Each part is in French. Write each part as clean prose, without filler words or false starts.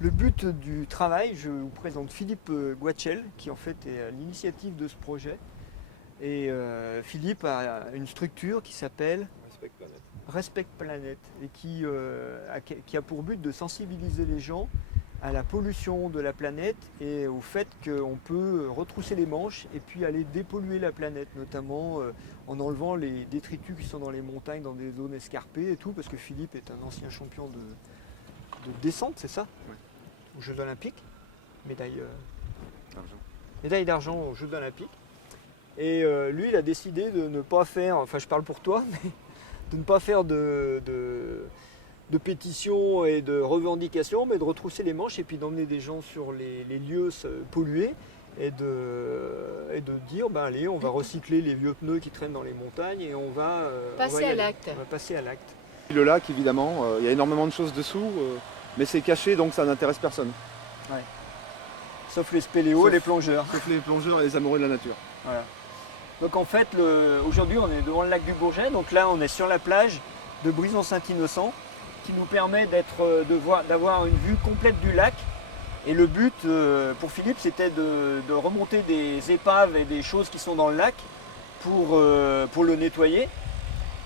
Le but du travail, je vous présente Philippe Guachel, qui en fait est à l'initiative de ce projet. Et Philippe a une structure qui s'appelle Respect Planet et qui a pour but de sensibiliser les gens à la pollution de la planète et au fait qu'on peut retrousser les manches et puis aller dépolluer la planète, notamment en enlevant les détritus qui sont dans les montagnes, dans des zones escarpées et tout, parce que Philippe est un ancien champion de descente, c'est ça? Ouais. Aux Jeux Olympiques, médaille, Argent. médaille d'argent aux Jeux Olympiques. Et lui, il a décidé de ne pas faire, enfin je parle pour toi, mais de ne pas faire de pétitions et de revendications, mais de retrousser les manches et puis d'emmener des gens sur les lieux pollués et de dire, ben allez, on va recycler les vieux pneus qui traînent dans les montagnes et on va Passer à l'acte. On va passer à l'acte. Le lac, évidemment, il y a énormément de choses dessous, mais c'est caché, donc ça n'intéresse personne. Ouais. Sauf les spéléos et les plongeurs. Sauf les plongeurs et les amoureux de la nature. Voilà. Donc en fait, aujourd'hui on est devant le lac du Bourget, donc là on est sur la plage de Brison-Saint-Innocent, qui nous permet d'avoir une vue complète du lac. Et le but pour Philippe, c'était de remonter des épaves et des choses qui sont dans le lac pour le nettoyer.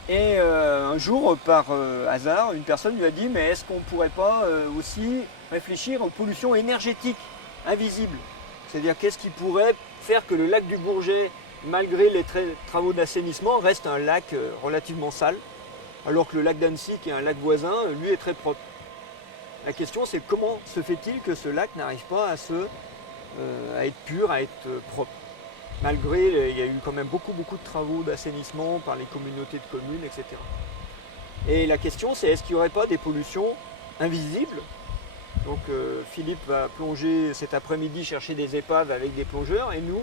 Et un jour, par hasard, une personne lui a dit, mais est-ce qu'on ne pourrait pas aussi réfléchir aux pollutions énergétiques invisibles? C'est-à-dire qu'est-ce qui pourrait faire que le lac du Bourget, malgré les travaux d'assainissement, reste un lac relativement sale, alors que le lac d'Annecy, qui est un lac voisin, lui est très propre. La question, c'est comment se fait-il que ce lac n'arrive pas à être pur, à être propre? Malgré, il y a eu quand même beaucoup de travaux d'assainissement par les communautés de communes, etc. Et la question, c'est est-ce qu'il n'y aurait pas des pollutions invisibles? Donc Philippe va plonger cet après-midi, chercher des épaves avec des plongeurs, et nous,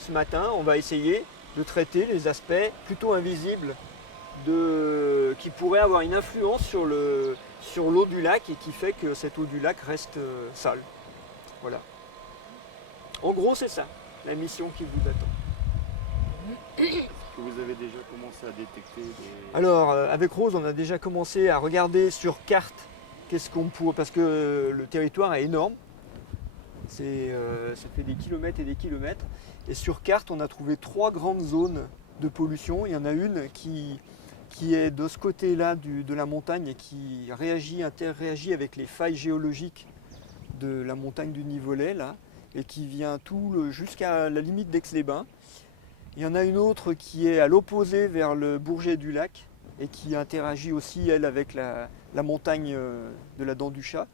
ce matin, on va essayer de traiter les aspects plutôt invisibles qui pourraient avoir une influence sur l'eau du lac et qui fait que cette eau du lac reste sale. Voilà. En gros, c'est ça, la mission qui vous attend. Est-ce que vous avez déjà commencé à détecter des... Alors, avec Rose, on a déjà commencé à regarder sur carte qu'est-ce qu'on pourrait, parce que le territoire est énorme. Ça fait des kilomètres et des kilomètres. Et sur carte, on a trouvé 3 grandes zones de pollution. Il y en a une qui est de ce côté-là de la montagne et qui interréagit avec les failles géologiques de la montagne du Nivolet, là, et qui vient jusqu'à la limite d'Aix-les-Bains. Il y en a une autre qui est à l'opposé vers le Bourget du Lac et qui interagit aussi, elle, avec la montagne de la Dent du Chat.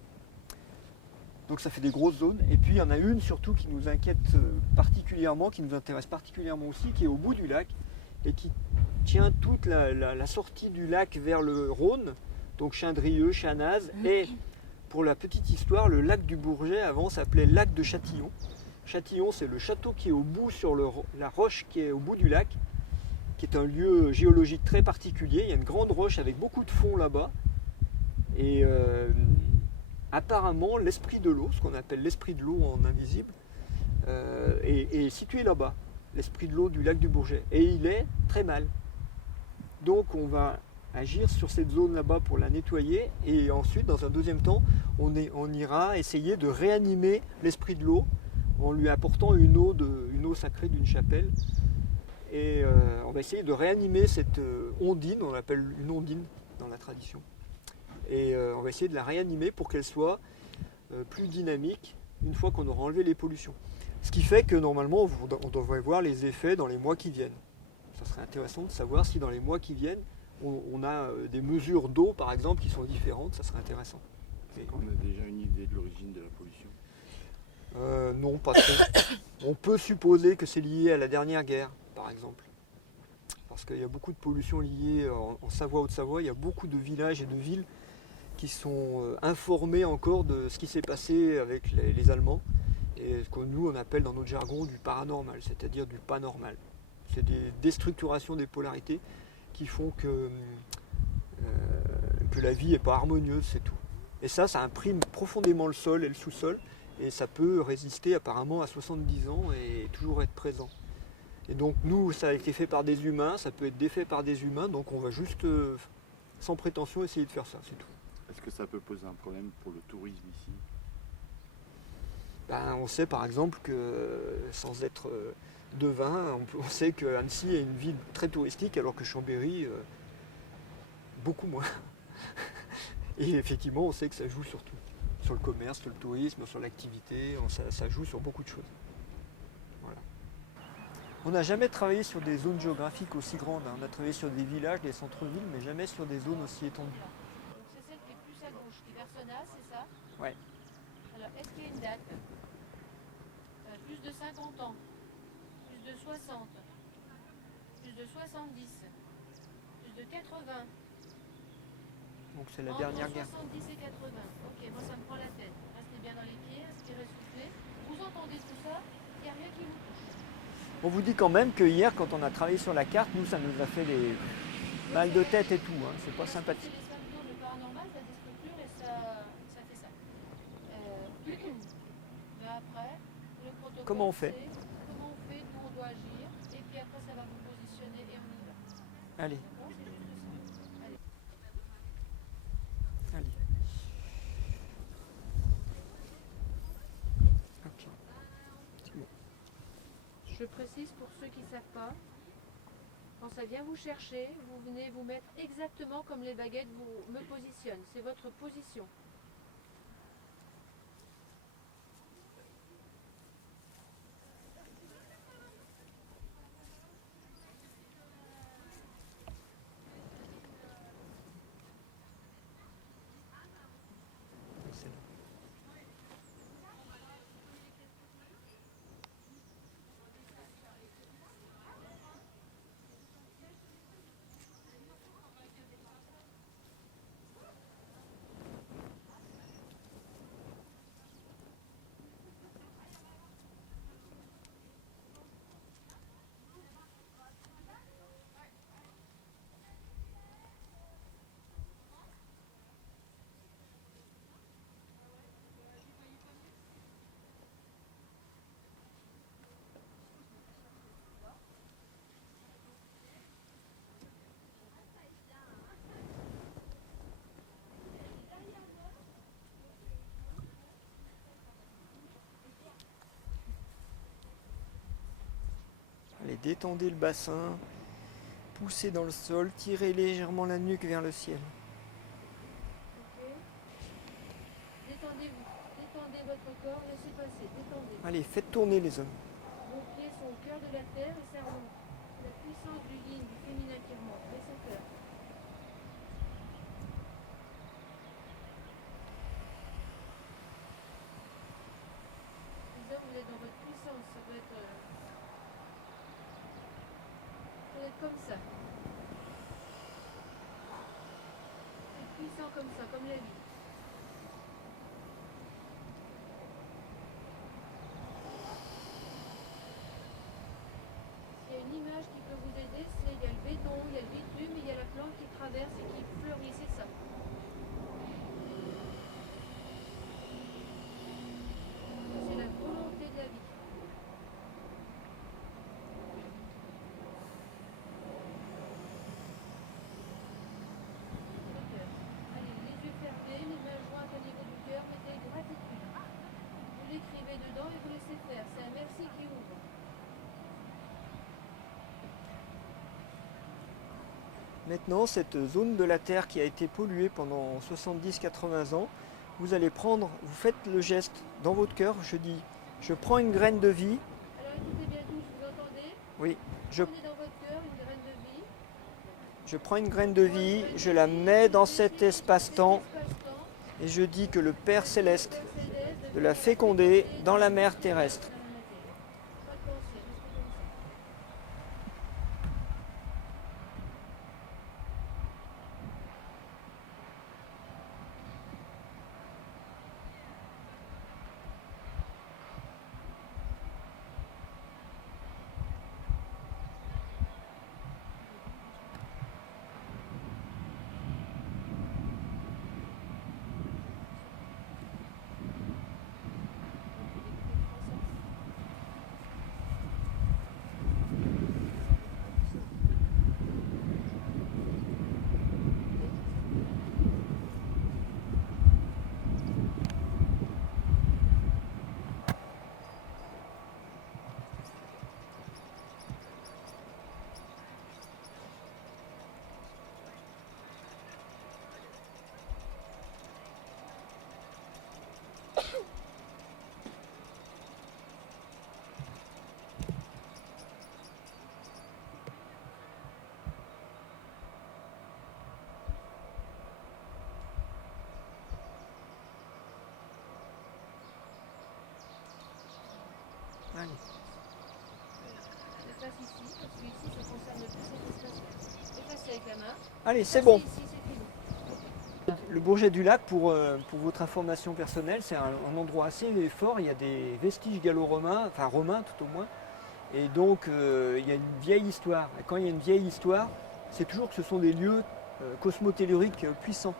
Donc ça fait des grosses zones. Et puis il y en a une surtout qui nous inquiète particulièrement, qui nous intéresse particulièrement aussi, qui est au bout du lac et qui tient toute la sortie du lac vers le Rhône, donc Chindrieux, Chanaz. Et pour la petite histoire, le lac du Bourget avant s'appelait lac de Châtillon. Châtillon, c'est le château qui est au bout sur la roche qui est au bout du lac, qui est un lieu géologique très particulier. Il y a une grande roche avec beaucoup de fond là-bas. Et apparemment, l'esprit de l'eau, ce qu'on appelle l'esprit de l'eau en invisible, est situé là-bas, l'esprit de l'eau du lac du Bourget. Et il est très mal. Donc on va agir sur cette zone là-bas pour la nettoyer. Et ensuite, dans un deuxième temps, on ira essayer de réanimer l'esprit de l'eau en lui apportant une eau sacrée d'une chapelle. Et on va essayer de réanimer cette ondine, on l'appelle une ondine dans la tradition. Et on va essayer de la réanimer pour qu'elle soit plus dynamique une fois qu'on aura enlevé les pollutions. Ce qui fait que normalement, on devrait voir les effets dans les mois qui viennent. Ça serait intéressant de savoir si dans les mois qui viennent, on a des mesures d'eau, par exemple, qui sont différentes. Ça serait intéressant. On a déjà une idée de l'origine de la pollution? Non, pas trop. On peut supposer que c'est lié à la dernière guerre, par exemple. Parce qu'il y a beaucoup de pollution liée en Savoie, Haute-Savoie. Il y a beaucoup de villages et de villes qui sont informés encore de ce qui s'est passé avec les Allemands. Et ce que nous, on appelle dans notre jargon du paranormal, c'est-à-dire du pas normal. C'est des déstructurations des polarités qui font que la vie n'est pas harmonieuse, c'est tout. Et ça imprime profondément le sol et le sous-sol. Et ça peut résister apparemment à 70 ans et toujours être présent. Et donc nous, ça a été fait par des humains, ça peut être défait par des humains, donc on va juste, sans prétention, essayer de faire ça, c'est tout. Est-ce que ça peut poser un problème pour le tourisme ici? Ben, on sait par exemple que, sans être devin, on sait que Annecy est une ville très touristique alors que Chambéry, beaucoup moins. Et effectivement, on sait que ça joue sur tout. Sur le commerce, sur le tourisme, sur l'activité, ça joue sur beaucoup de choses. Voilà. On n'a jamais travaillé sur des zones géographiques aussi grandes, hein. On a travaillé sur des villages, des centres-villes, mais jamais sur des zones aussi étendues. Donc c'est celle qui est plus à gauche, qui est Versona, c'est ça? Ouais. Alors, est-ce qu'il y a une date? Plus de 50 ans, plus de 60, plus de 70, plus de 80. Donc c'est la Entre dernière guerre. 70 et 80. Ok, moi ça me prend la tête. Restez bien dans les pieds, inspirez, soufflez. Vous entendez tout ça? Il n'y a rien qui vous touche. On vous dit quand même que hier, quand on a travaillé sur la carte, nous, ça nous a fait des mal de tête et tout. Hein. C'est pas sympathique. C'est les symptômes de paranormal, ça déstructure et ça fait ça. Mais après, le protocole, Comment on fait? comment on fait, d'où on doit agir, et puis après ça va vous positionner et on y va. Allez, D'accord? C'est juste ça. Allez. allez. Ok. C'est bon. Je précise pour ceux qui ne savent pas, quand ça vient vous chercher, vous venez vous mettre exactement comme les baguettes vous me positionnent. C'est votre position. C'est là. Allez, détendez le bassin, poussez dans le sol, tirez légèrement la nuque vers le ciel. Ok. Détendez-vous. Détendez votre corps, laissez passer. Détendez. Allez, faites tourner les hommes. Vos pieds sont au cœur de la terre et ça remonte. C'est la puissance du yin, du féminin qui remonte. Laissez faire. Les hommes, vous êtes dans votre puissance. Ça doit être... ça doit être comme ça. C'est puissant comme ça, comme la vie. S'il y a une image qui peut vous aider, c'est il y a le béton, il y a le bitume, il y a la plante qui traverse et qui fleurit, c'est ça. C'est la volonté de la vie. Le cœur. Allez, les yeux fermés, les mains jointes au niveau du cœur, mettez gratitude. Vous l'écrivez dedans et vous laissez faire. C'est un merci qui ouvre. Maintenant, cette zone de la Terre qui a été polluée pendant 70-80 ans, vous allez prendre, vous faites le geste dans votre cœur, je dis, je prends une graine de vie, Alors écoutez bien tous, vous entendez? oui, je Prenez dans votre cœur une graine de vie. Je prends une graine de vie, je la mets dans cet espace-temps et je dis que le Père Céleste de la féconder dans la mer terrestre. Pas de pensée, restez comme ça. Allez. Je passe ici, parce que ici, ça concerne plus cet espace-là. Effacez avec la main. Allez, c'est bon. Ici, c'est fini. Le Bourget du Lac, pour votre information personnelle, c'est un endroit assez fort. Il y a des vestiges gallo-romains, enfin romains tout au moins. Et donc, il y a une vieille histoire. Et quand il y a une vieille histoire, c'est toujours que ce sont des lieux cosmotelluriques puissants.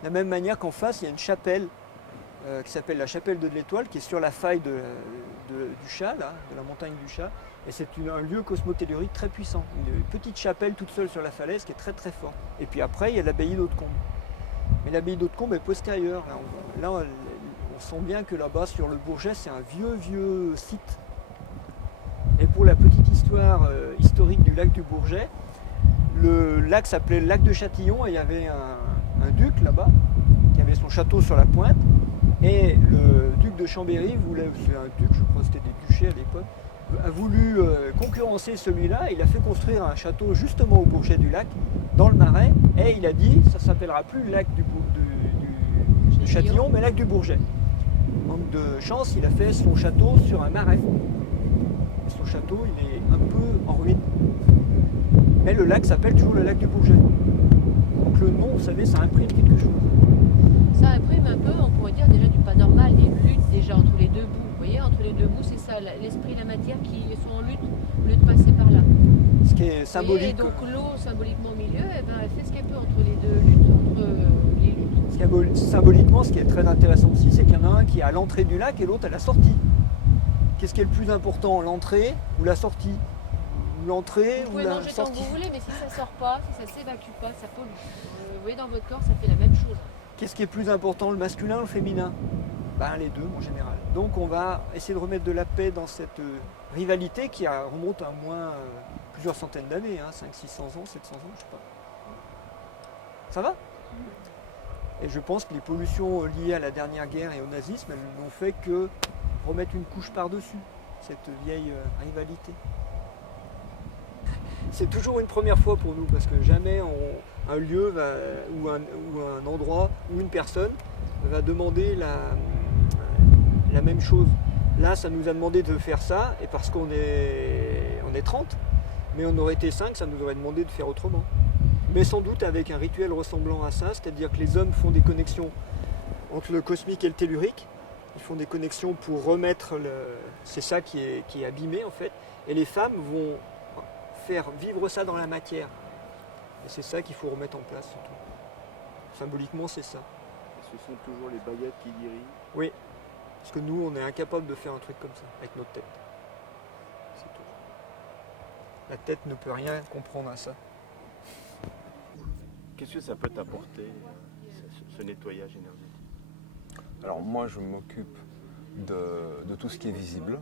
De la même manière qu'en face, il y a une chapelle qui s'appelle la chapelle de l'Étoile, qui est sur la faille du Chat, là, de la montagne du Chat. Et c'est un lieu cosmotellurique très puissant. Une petite chapelle toute seule sur la falaise qui est très très forte. Et puis après, il y a l'abbaye d'Hautecombe. Mais l'abbaye d'Hautecombe est postérieure. Là, on sent bien que là-bas, sur le Bourget, c'est un vieux site. Et pour la petite histoire historique du lac du Bourget, le lac s'appelait le lac de Châtillon et il y avait un duc là-bas qui avait son château sur la pointe. Et le duc de Chambéry voulait, c'est un duc, je crois que c'était des duchés à l'époque, a voulu concurrencer celui-là. Il a fait construire un château justement au Bourget du lac, dans le Marais, et il a dit ça ne s'appellera plus le lac du Châtillon, mais lac du Bourget. Manque de chance, il a fait son château sur un marais. Et son château, il est un peu en ruine. Mais le lac s'appelle toujours le lac du Bourget. Donc le nom, vous savez, ça imprime quelque chose. Ça imprime un peu, on pourrait dire déjà du pas normal, il y a une lutte déjà entre les deux bouts. Vous voyez, entre les deux bouts, c'est ça, l'esprit et la matière qui sont en lutte au lieu de passer par là. Ce qui est symbolique. Et donc l'eau, symboliquement au milieu, eh ben, elle fait ce qu'elle peut entre les deux luttes, entre les luttes. Symboliquement, ce qui est très intéressant aussi, c'est qu'il y en a un qui est à l'entrée du lac et l'autre à la sortie. Qu'est-ce qui est le plus important, l'entrée ou la sortie? L'entrée Vous ou pouvez la manger tant sortie? que vous voulez, mais si ça sort pas, si ça s'évacue pas, ça pollue. Vous voyez, dans votre corps, ça fait la même chose. Qu'est-ce qui est plus important, le masculin ou le féminin? Ben, les deux en général. Donc on va essayer de remettre de la paix dans cette rivalité qui remonte à moins plusieurs centaines d'années, 500, 600 ans, 700 ans, je sais pas. Ça va? Et je pense que les pollutions liées à la dernière guerre et au nazisme, elles n'ont fait que remettre une couche par-dessus cette vieille rivalité. C'est toujours une première fois pour nous parce que jamais un lieu ou un endroit ou une personne va demander la même chose. Là, ça nous a demandé de faire ça et parce qu'on est 30, mais on aurait été 5, ça nous aurait demandé de faire autrement. Mais sans doute avec un rituel ressemblant à ça, c'est-à-dire que les hommes font des connexions entre le cosmique et le tellurique. Ils font des connexions pour remettre c'est ça qui est abîmé en fait. Et les femmes vont faire vivre ça dans la matière. Et c'est ça qu'il faut remettre en place surtout. Symboliquement, c'est ça. Et ce sont toujours les baguettes qui dirigent. Oui, parce que nous, on est incapable de faire un truc comme ça avec notre tête. C'est tout. La tête ne peut rien comprendre à ça. Qu'est-ce que ça peut t'apporter, ce nettoyage énergétique? Alors moi je m'occupe de tout ce qui est visible,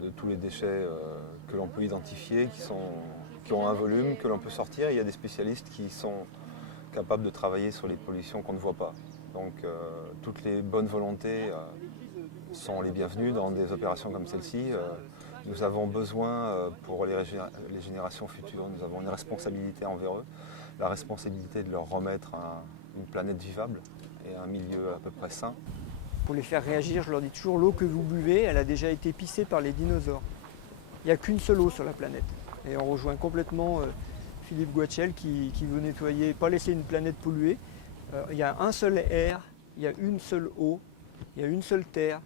de tous les déchets que l'on peut identifier, qui ont un volume, que l'on peut sortir. Il y a des spécialistes qui sont capables de travailler sur les pollutions qu'on ne voit pas. Donc toutes les bonnes volontés sont les bienvenues dans des opérations comme celle-ci. Nous avons besoin, pour les générations futures, nous avons une responsabilité envers eux, la responsabilité de leur remettre une planète vivable et un milieu à peu près sain. Pour les faire réagir, je leur dis toujours, l'eau que vous buvez, elle a déjà été pissée par les dinosaures. Il n'y a qu'une seule eau sur la planète. Et on rejoint complètement Philippe Guachel qui veut nettoyer, pas laisser une planète polluée. Il y a un seul air, il y a une seule eau, il y a une seule terre.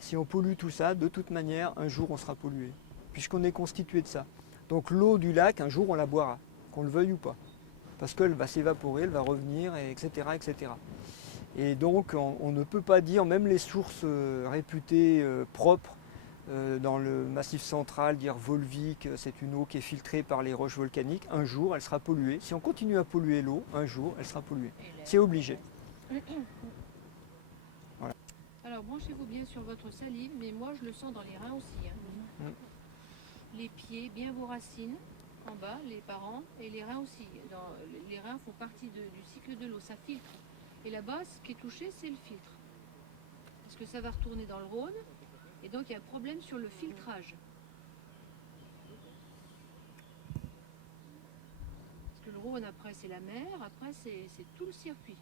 Si on pollue tout ça, de toute manière, un jour on sera pollué, puisqu'on est constitué de ça. Donc l'eau du lac, un jour on la boira, qu'on le veuille ou pas. Parce qu'elle va s'évaporer, elle va revenir, etc., etc. Et donc on ne peut pas dire, même les sources réputées propres dans le Massif central, dire Volvic, c'est une eau qui est filtrée par les roches volcaniques, un jour elle sera polluée. Si on continue à polluer l'eau, un jour elle sera polluée. C'est obligé. Voilà. Alors branchez-vous bien sur votre salive, mais moi je le sens dans les reins aussi. Les pieds, bien vos racines, en bas, les parents, et les reins aussi. Les reins font partie du cycle de l'eau, ça filtre. Et là-bas, ce qui est touché, c'est le filtre. Parce que ça va retourner dans le Rhône, et donc il y a un problème sur le filtrage. Parce que le Rhône, après, c'est la mer, après, c'est tout le circuit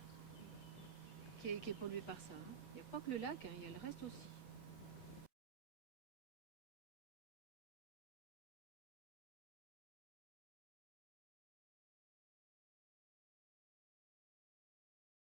qui est pollué par ça. Il n'y a pas que le lac, il y a le reste aussi.